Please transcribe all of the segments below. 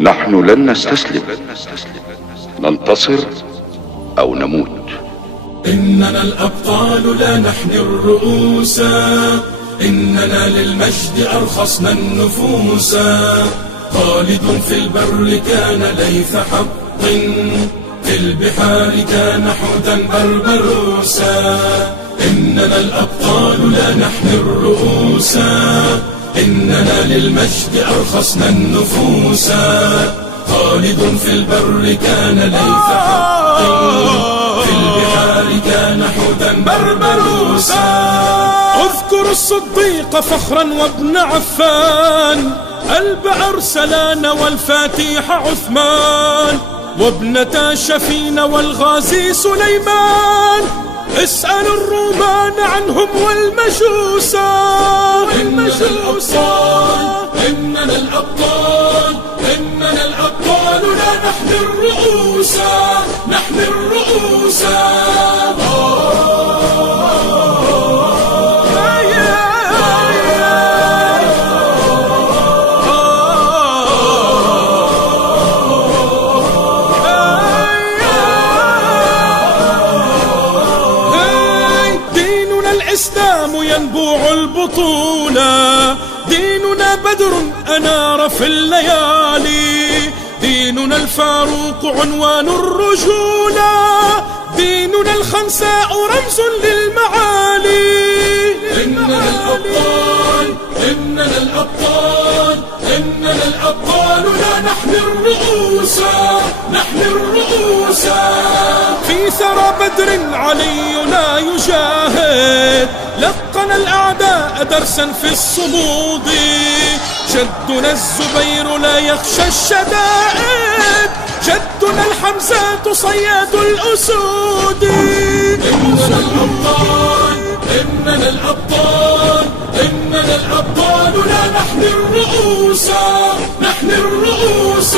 نحن لن نستسلم، ننتصر أو نموت. إننا الأبطال لا نحني الرؤوس، إننا للمجد أرخصنا النفوس. خالد في البر كان ليث حق، في البحار كان حوتا بربروسا. إننا الأبطال لا نحني الرؤوس، إننا للمجد أرخصنا النفوس. خالد في البر كان ليث حق، في البحار كان حوتا بربروسا. اذكر الصديق فخرا وابن عفان، البعر سلان والفاتيح عثمان، وابنتا شفين والغازي سليمان. اسأل الرومان عنهم والمجوسا. إننا الأبطال، إننا الأبطال، إننا الأبطال لا نحني الرؤوس، نحني الرؤوس. الإسلام ينبوع البطولة، ديننا بدر أنار في الليالي، ديننا الفاروق عنوان الرجولة، ديننا الخنساء رمز للمعالي. إننا الأبطال، إننا الأبطال، إننا الأبطال لا نحني الرؤوس، نحني الرؤوس. في ثرى بدر علي لا يجاهد، لقن الأعداء درسا في الصمود. جدنا الزبير لا يخشى الشدائد، جدنا الحمزة صياد الأسود. إننا الأبطال، إننا الأبطال، إننا الأبطال لا نحني الرؤوس، نحني الرؤوس.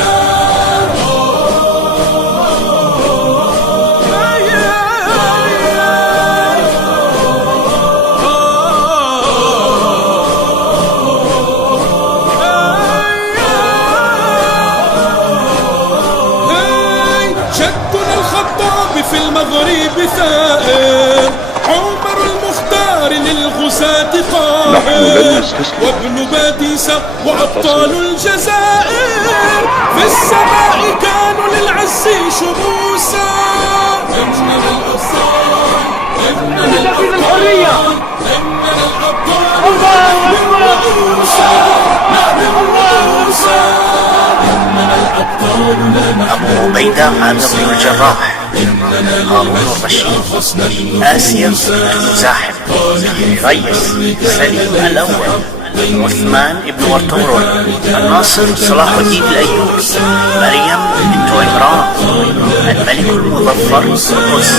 جدنا الخطاب في المغرب ثائر، عمر المختار للغزاة قاهر، وابن باديسة وأبطال الجزائر، في السماء كانوا للعز شموسا. إننا الأبطال، إننا الأبطال، إننا الأبطال نحن الرؤوس، نحن الرؤوس. إننا الأبطال لا نحن أبو عبيدة عامر بن الجراح، هارون الرشيد، آسيا المزاحم، ريس سليم الأول، عثمان بن ورطورون، الناصر صلاح الدين الأيوبي، مريم بنت عمران، الملك المظفر قطز،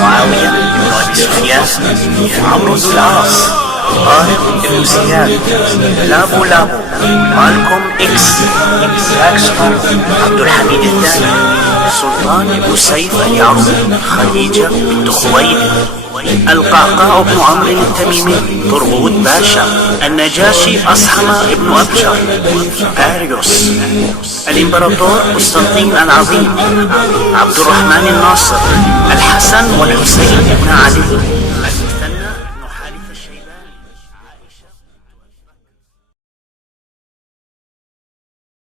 معاوية بن أبي سفيان، عمرو بن العاص، طارق بن زياد، لابو لابو، مالكوم إكس، عبد الحميد الثاني، سلطان بن سيف اليعربي، خديجة بنت خويلد، القعقاع بن عمرو التميمي، طرغوت باشا، النجاشي أصحم بن أبشر، أريوس، الإمبراطور قسطنطين العظيم، عبد الرحمن الناصر، الحسن والحسين بن علي،